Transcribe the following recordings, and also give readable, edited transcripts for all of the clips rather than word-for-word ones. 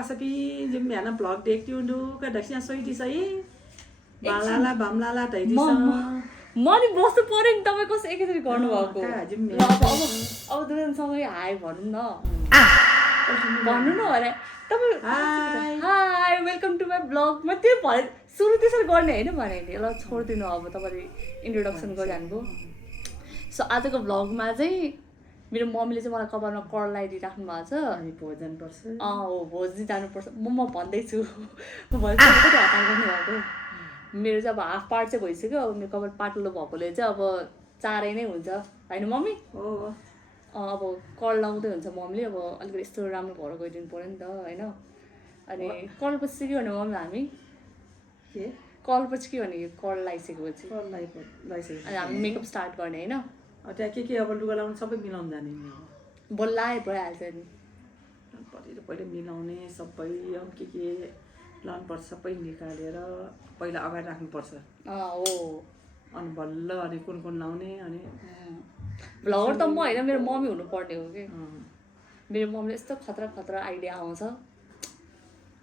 passa pi jim mẹ nó blog dek ti undu ka dak sia soi ti sai balala bamlala tai di sa money बस्नु पर्यो नि तपाईँ कस्तो एकैचोटि गर्नुभएको अब दुईजनासँगै हाई भनौँ न भन्नु न अरे तपाईँ hi welcome to my blog म त्यो भने सुरु त्यसरी गर्ने होइन भने नि ल छोडिदिनु अब तपाईँले इन्ट्रोडक्सन गरिहाल्नुभयो सो आजको भ्लगमा चाहिँ मेरो मम्मीले चाहिँ मलाई कपालमा कर लगाइदिइराख्नु भएको छ अनि भोज जानुपर्छ हो भोज जानुपर्छ म भन्दैछु भोज कति हतार गर्नुभएको मेरो चाहिँ अब हाफ पार्ट चाहिँ भइसक्यो अब मेरो कपाल पातलो भएकोले चाहिँ अब चाँडै नै हुन्छ होइन मम्मी हो अब कर लाउँदै हुन्छ मम्मीले अब अलिकति यस्तो राम्रो भएर गइदिनु पऱ्यो नि त होइन अनि कलपछि चाहिँ के गर्ने मम्मी हामी के कलपछि के गर्ने कर लगाइसकेपछि लाइसेन्स अनि हामी मेकअप स्टार्ट गर्ने होइन त्यहाँ के अब लुगा लाउनु सबै मिलाउनु जाने नि बल्ल लाए भइहाल्छ नि पहिले मिलाउने सबै अब के लाउनुपर्छ सबै निकालेर पहिला अगाडि राख्नुपर्छ हो अनि बल्ल अनि कुन लाउने अनि भ्लगर त म होइन मेरो मम्मी हुनुपर्ने हो कि मेरो मम्मीले यस्तो खतरा खतरा आइडिया आउँछ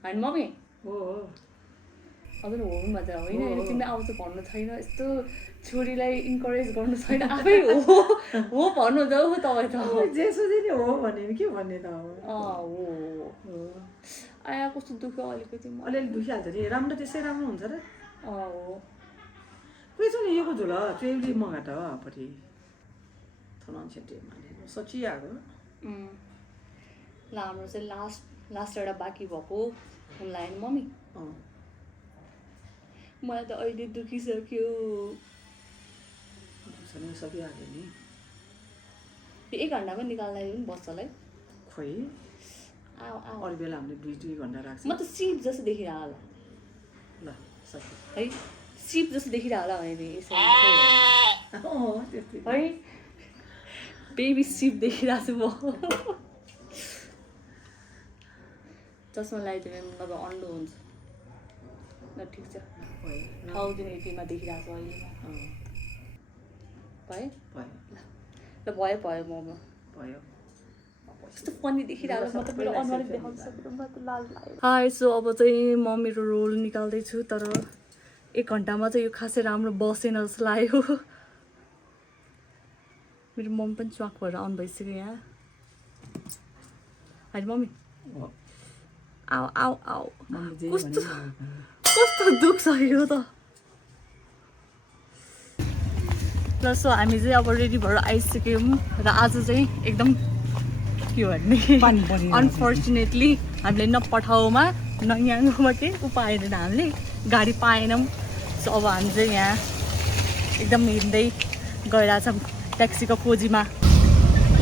होइन मम्मी हो अब हो मजा होइन तिमीले आउँछ भन्नु छैन यस्तो छोरीलाई इन्करेज गर्नु छैन आफै हो भन्नु जाऊ तपाईँ त जे सोचे नि हो भने के भन्ने त हो आया कस्तो दुख्यो अलिकति अलिअलि दुखिहाल्छ नि राम्रो त्यसै राम्रो हुन्छ र हो कोही छ नि यो झोल चुइली मगाट अपट्टि थोलन छेटे माने सचिआको ल हाम्रो चाहिँ लास्ट एउटा बाँकी भएको हुनलाई नि मम्मी मलाई त अहिले दुखिसक्यो सकिहाल्यो नि 1 घन्टामा निकाल्दा पनि बस्छलाई खोइ अरू बेला हामीले 2 घन्टा राख्छ म त सिप जस्तो देखिरह होला ल सक्यो है सिप जस्तो देखिरह होला भने है बेबी सिप देखिरहेको छु म चस्मा लगाइदियो भने अब अन्डो हुन्छ ल ठिक छ 1080मा देखिरहेको छु अहिले भयो ल भयो मोमो भयो यस्तो पनि देखिरहेको म त मेरो अनुहार देखाउन सक्दिनँ म त लाल लाग्यो हाय सो अब चाहिँ म मेरो रोल निकाल्दैछु तर 1 घन्टामा चाहिँ यो खासै राम्रो बसेन जस्तो लाग्यो मेरो मम्मी पनि च्वाक भएर आउनु भइसक्यो यहाँ होइन मम्मी आऊ आऊ आऊ कस्तो दुख्छ यो त ल सो हामी चाहिँ अब रेडी भएर आइसक्यौँ र आज चाहिँ एकदम के भन्ने अनफर्चुनेटली हामीले नपठाउमा नयाँबाट पाएन हामीले गाडी पाएनौँ सो अब हामी चाहिँ यहाँ एकदम हिँड्दै गइरहेछौँ ट्याक्सीको खोजीमा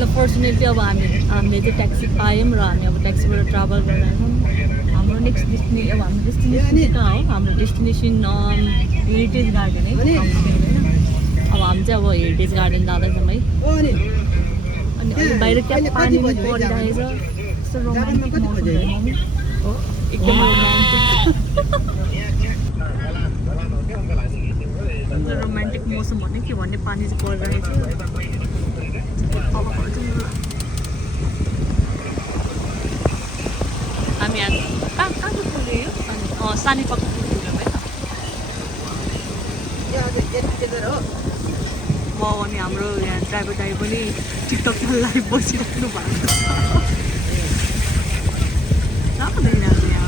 ल फर्चुनेटली अब हामीले चाहिँ ट्याक्सी पायौँ र हामी अब ट्याक्सीबाट ट्राभल गरिरहेछौँ हाम्रो नेक्स्ट डेस्टिनेसन अब हाम्रो डेस्टिनेसन कहाँ हो हाम्रो डेस्टिनेसन हेरिटेज गार्डन है अब हामी चाहिँ अब हेरिटेज गार्डन जाँदैछौँ है अनि अहिले बाहिर क्या पानी पनि परिरहेछ यस्तो रोमान्टिक मौसम है मम्मी हो एकदम रोमान्टिक मौसम भन्ने के भन्ने पानी चाहिँ परिरहेछ हामी यहाँ कहाँ पुग्यो यो सानीपाको पुग्यौँ है म अनि हाम्रो यहाँ ड्राइभर दाइ पनि टिकटक लाइभ बसिराख्नु भएको छ राम्रो देखिरहेको यहाँ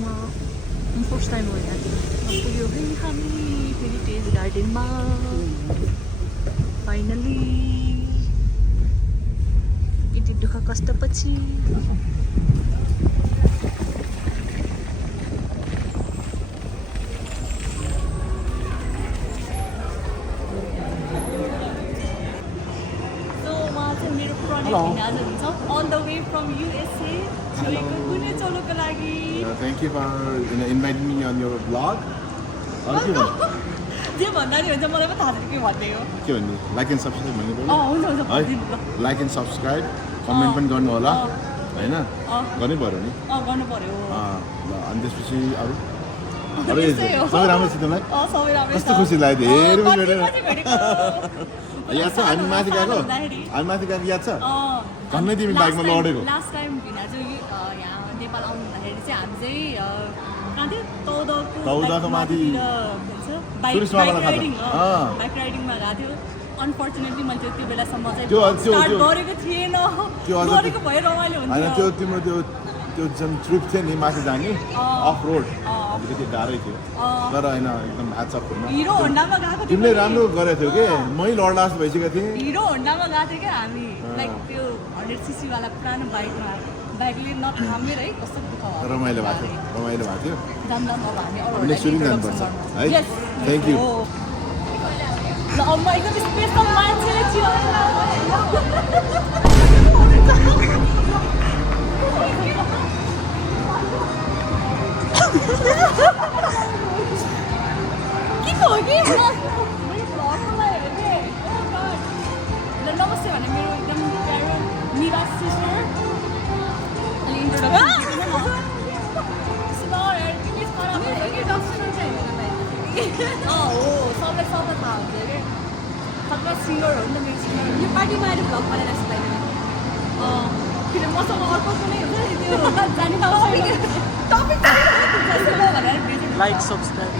म फर्स्ट टाइम हो यहाँ पुग्यो है हामी हेरिटेज गार्डनमा फाइनली यति दुःख कष्टपछि on the way from USA कुनै चलोको लागि thank you for inviting me on your vlog जे भन्दा नि हुन्छ मलाई पनि थाहा छैन के भन्दै हो के भन्ने लाइक एन्ड सब्सक्राइब भन्नु पर्यो हुन्छ भनिदिनु ल लाइक एन्ड सब्सक्राइब कमेन्ट पनि गर्नु होला हैन गर्नै पर्यो नि गर्नु पर्यो ल अनि त्यसपछि अरु अरे सबै राम्रो छ तिमीलाई सबै राम्रो कस्तो खुसी लाग्यो धेरै पछि भेटेर भेटेको याद छ हामी माथि गएको याद छ झन्नै तिमी बाइकमा लडेको लास्ट टाइम भिनाजु यहाँ नेपाल आउनु हुँदाखेरि चाहिँ हामी चाहिँ कहाँ थियो तौदाको माथि बाइक राइडिङमा गएको थियो अनफर्चुनेटली मैले त्यो बेलासम्म चाहिँ स्टार्ट गरेको थिएन गरेको भए रमाइलो हुन्थ्यो होइन त्यो तिम्रो त्यो जुन ट्रिप थियो नि माथि जाने अफ रोड अलिकति गाह्रै थियो तर होइन एकदम हातसप हिरो होन्डामा गएको तिमीले राम्रो गरेको थियो कि मै लड्ला जस्तो भइसकेको थिएँ हिरो होन्डामा गएको थियो क्या हामी लाइक त्यो 100cc वाला पुरानो बाइकले नथामेर है कस्तो दुःख रमाइलो भएको थियो जान्दा अब हामी नेक्स्ट विक जानुपर्छ है थ्याङ्क यू ल अब म एकदम स्पेसल मान्छेले के हो कि नमस्ते भने मेरो एकदम प्यारो निवास सिस्टर अनि हो सबलाई सबै थाहा हुन्छ अरे खतरा सिङ्गर हो नि त मेरो सिङ्गर यो पार्टीमा आएर भ्लग बनाएर जस्तो किन मसँग अर्को कुनै हुन्छ नि त्यो जाने topic like subscribe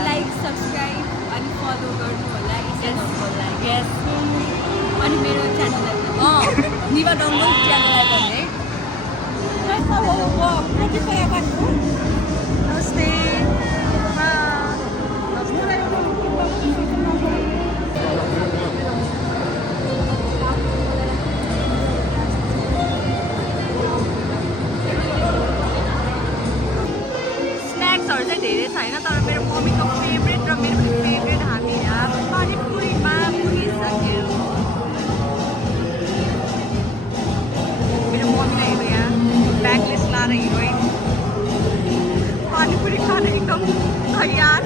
like subscribe अनि फलो गर्नु होला अनि मेरो च्यानललाई निवा डङ्गल च्यानललाई पनि है नमस्ते स्न्याक्सहरू चाहिँ धेरै छैन तर मेरो मम्मीको फेभरेट र मेरो फेभरेट हामी यहाँ पानीपुरीमा पुगिसक्यौँ मेरो मम्मीलाई हेर्नु यहाँ ब्यागलेस लाएर हिरोइन पानीपुरी खान एकदम तयार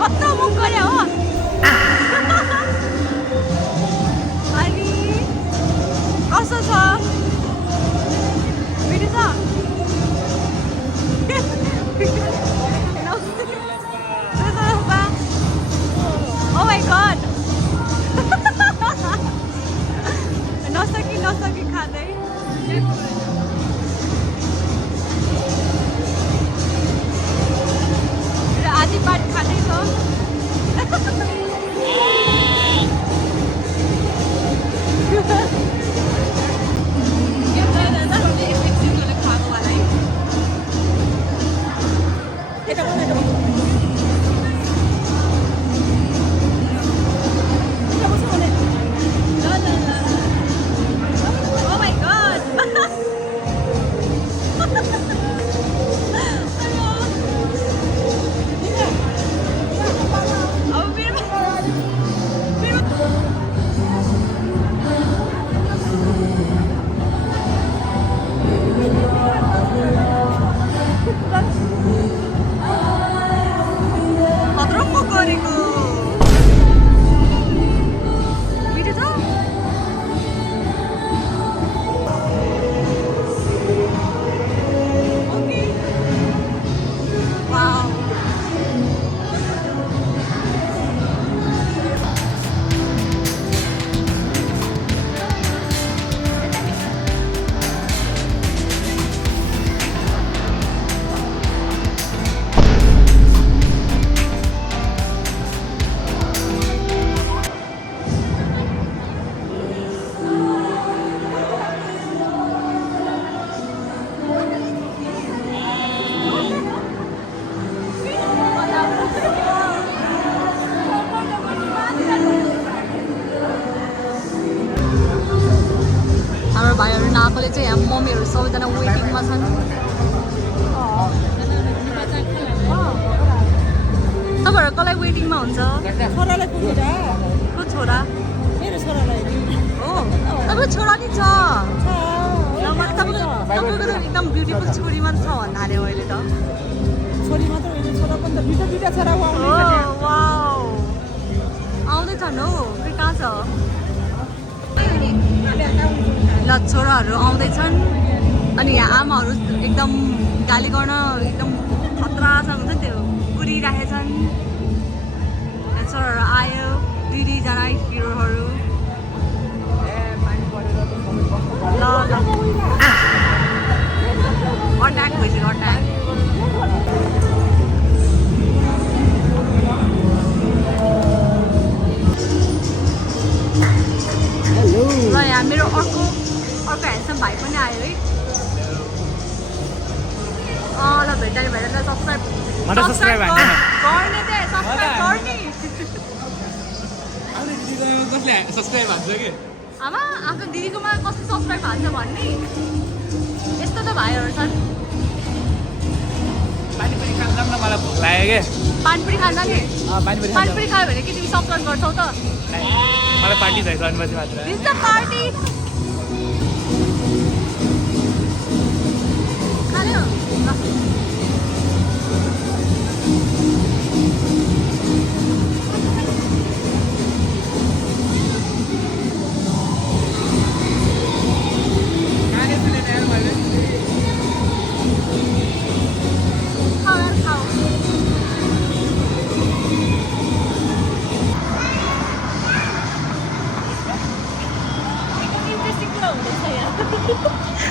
कस्तो मुख गरे हो अनि कस्तो छ मिठो छ Oh my god नसकी खाँदै र आधी बाट खाँदै छ भाइहरू नआएकोले चाहिँ यहाँ मम्मीहरू सबैजना वेटिङमा छन् तपाईँहरू कसलाई वेटिङमा हुन्छ छोरालाई पुगेर को छोरा मेरो छोरालाई हो तपाईँको छोरा नि छ तपाईँको त एकदम ब्युटिफुल छोरी मात्र छ भन्दा अरे अहिले त छोरी मात्र होइन छोरा पनि त दुईटा छोरा वाउ आउँदैछन् हौ फेरि कहाँ छ ल छोराहरू आउँदैछन् अनि यहाँ आमाहरू एकदम गाली गर्न एकदम खतरासँग हुन्छ नि त्यो कुरिराखेछन् छोराहरू आयो दुईजना हिरोहरू ल ल अट्याक भइसक्यो अट्याक र यहाँ मेरो अर्को ह्यान्डसम भाइ पनि आयो है ल भेट्दाखेरि भएर सब्सक्राइब गर्ने आमा आफ्नो दिदीकोमा कसले सब्सक्राइब हान्छ भन्ने यस्तो त भाइहरू छन् पानीपुरी खान जाऊँ न मलाई भोक लाग्यो क्या पानीपुरी खान जाने पानीपुरी खायो भने के तिमी सब्सक्राइब गर्छौ त मलाई पार्टी चाहिन्छ भनेपछि मात्र दिस द पार्टी खायो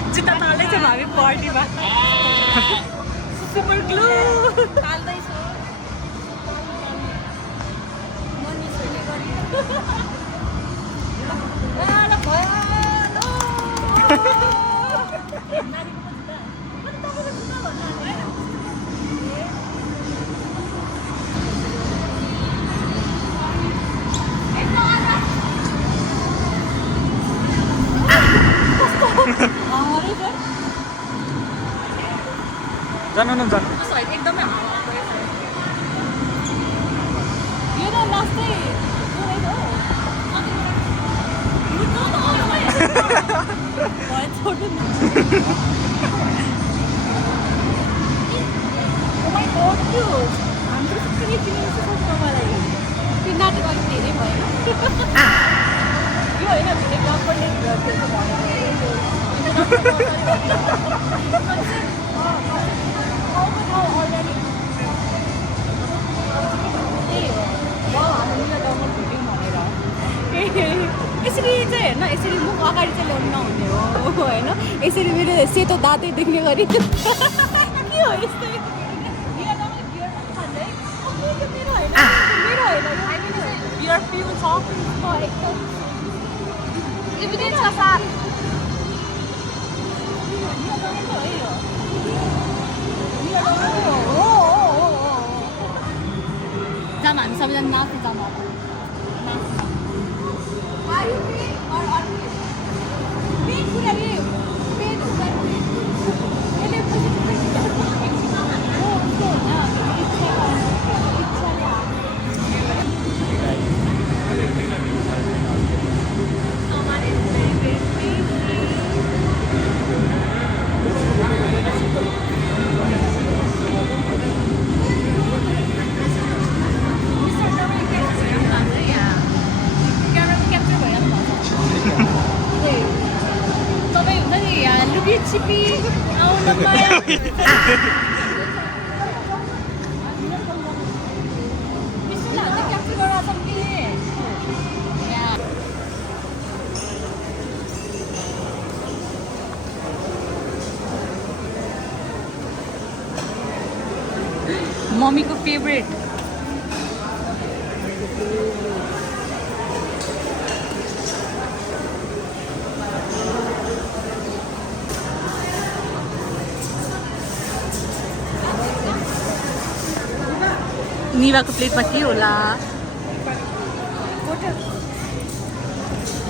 जुत्ता ताल्दैछ भावी पार्टीमा सुपर ग्लु ताल्दैछ जानु न जानु एकदमै हावा यो त लास्टै हाम्रो पनि फिल्म मलाई त्यो नाटक अलिक धेरै भयो यो होइन भने गभर्मेन्ट यसरी चाहिँ हेर्न यसरी मुख अगाडि चाहिँ ल्याउनु नहुने हो होइन यसरी मेरो सेतो दाँतै देख्ने गरी के हो यस्तै मेरो होइन बियर पिउ छ एकदम साथ जाम हामी सबैजना नाच्नु जाम छिपी आउन मम्मीको फेभरेट निवाको प्लेटमा के होला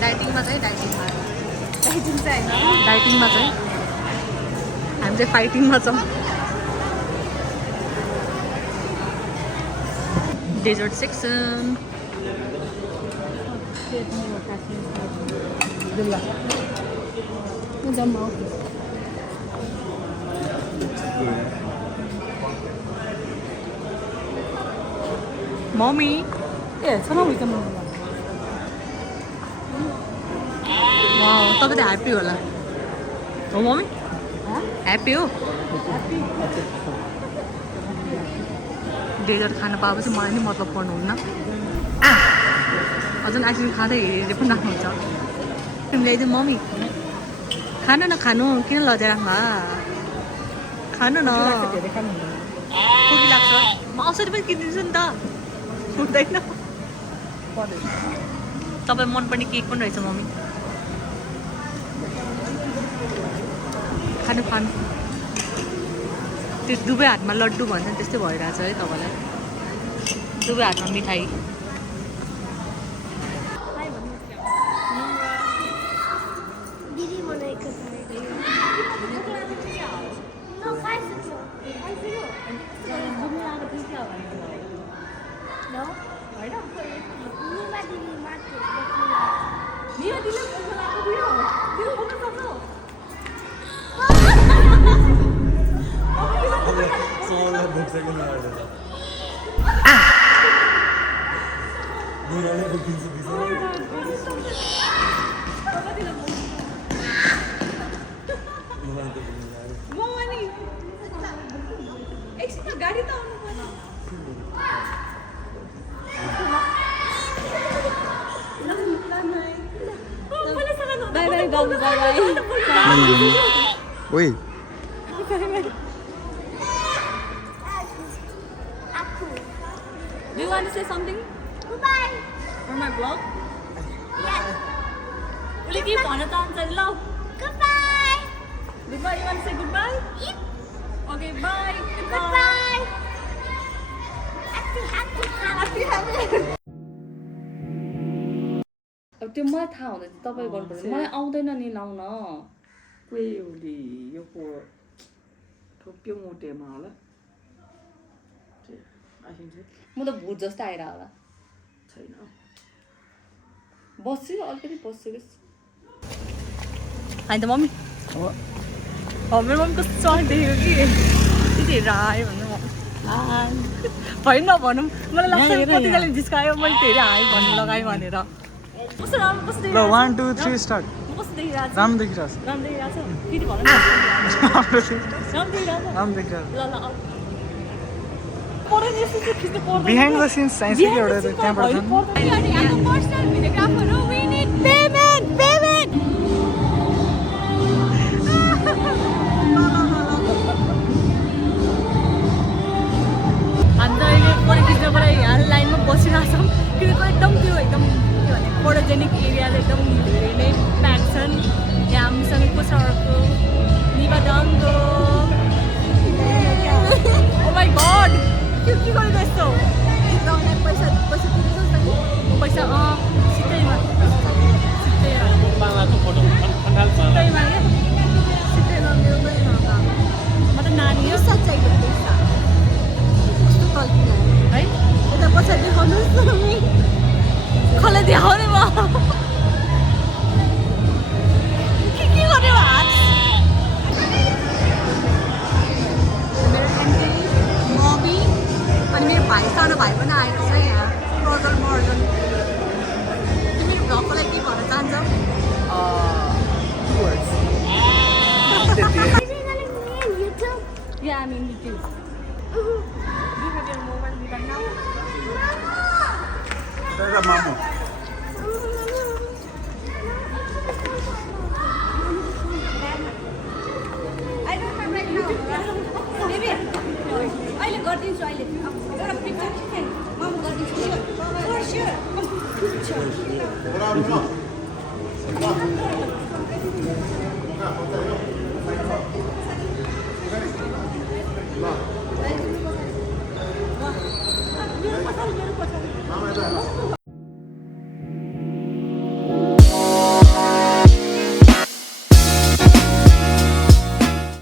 डाइटिङमा चाहिँ डाइटिङमा चाहिँ हामी चाहिँ फाइटिङमा छौँ डेजर्ट सेक्सन मम्मी 예, 전화고 있잖아. तपाईँ त ह्याप्पी होला हो मम्मी ह्याप्पी हो डेजर्ट खान पाएपछि मलाई नि मतलब पर्नुहुन्न अझै आइसक्रिम खाँदै हेरेर पनि राख्नुहुन्छ आइसक्रिम ल्याइदिउँ मम्मी खानु न खानु किन लजाइराख्नु खानु न खुकी लाग्छ म औषधी पनि किनिदिन्छु नि त हुँदैन तपाईँ मनपर्ने केक पनि रहेछ मम्मी खानु खानु त्यो दुवै हातमा लड्डु भन्छ नि त्यस्तै भइरहेछ है तपाईँलाई दुवै हातमा मिठाई दिदी बनाएको छ गाडी त आउनु बाई बाई गाउँ बाई बाई ओइ Do you want to say something Goodbye. for my vlog? Will you keep on it on say love? Goodbye. Goodbye, you want to say goodbye? Yep. Okay, bye. Goodbye. Happy, happy, happy. अब त्यो मलाई थाहा हुँदैन तपाईँ गर्नुपर्छ मलाई आउँदैन नि लाउन क्वेली यो ठोक्यो मोटेमा होला आइसिन्छ म त भूत जस्तो आएर होला छैन बस्छु अलिकति बस्छु कि होइन त मम्मी मेरो मम्मी कस्तो चक देखेको कि त्यति हेरेर आयो भन्नु होइन नभनौँ मलाई लाग्छ कतिजनाले जिस्कायो मैले धेरै आयो भन्नु लगाएँ भनेर कस्तो राम्रो कस्तो ल 1 2 3 स्टार्ट कस्तो देखिरहेको छ राम्रो देखिरहेछ राम्रो देखिरहेको छ फेरि भन न राम्रो देखिरहेछ राम्रो देखिरहेको छ राम्रो देखिरहेछ ल ल अब पढ्दै यस्तो चाहिँ खिच्नु पर्दैन बिहाइन्ड द सिन्स साइन्स के एउटा त्यहाँबाट छन् आज पर्सनल भिडियोग्राफर हो वी निड पेमेन्ट पेमेन्ट हामी त अहिले फोटो खिच्नको लागि यहाँ लाइनमा बसिरहेछौँ किनकि एकदम त्यो एकदम के भने फोटोजेनिक एरियाले एकदम धेरै नै प्याक छन् यहाँ हामीसँग को छ अर्को निवादङ्गो ओ माई गड के गरेको यस्तो पैसा पैसा तिर्नुहोस् न पैसा सित्तैमा सित्तैमा क्या सित्तैमा मेरो पनि म त नानी हो सच्चाइको पैसा कस्तो कल्पना है यता पछाडि देखाउनुहोस् न कसलाई देखाउने म के गर्यो हात मेरो आन्टी मम्मी अनि मेरो भाइ सानो भाइ पनि आएको छ यहाँ प्रजल मर्जन तिमी भ्लगको लागि के भन्न चाहन्छौ YouTube. Yeah, I'm in YouTube. You have your mobile with now? That's a mamu. I don't have right now. Maybe. अहिले गरिदिन्छु अहिले एउटा पिक्चर खिच्नु मामा गरिदिन्छु for sure. Mama,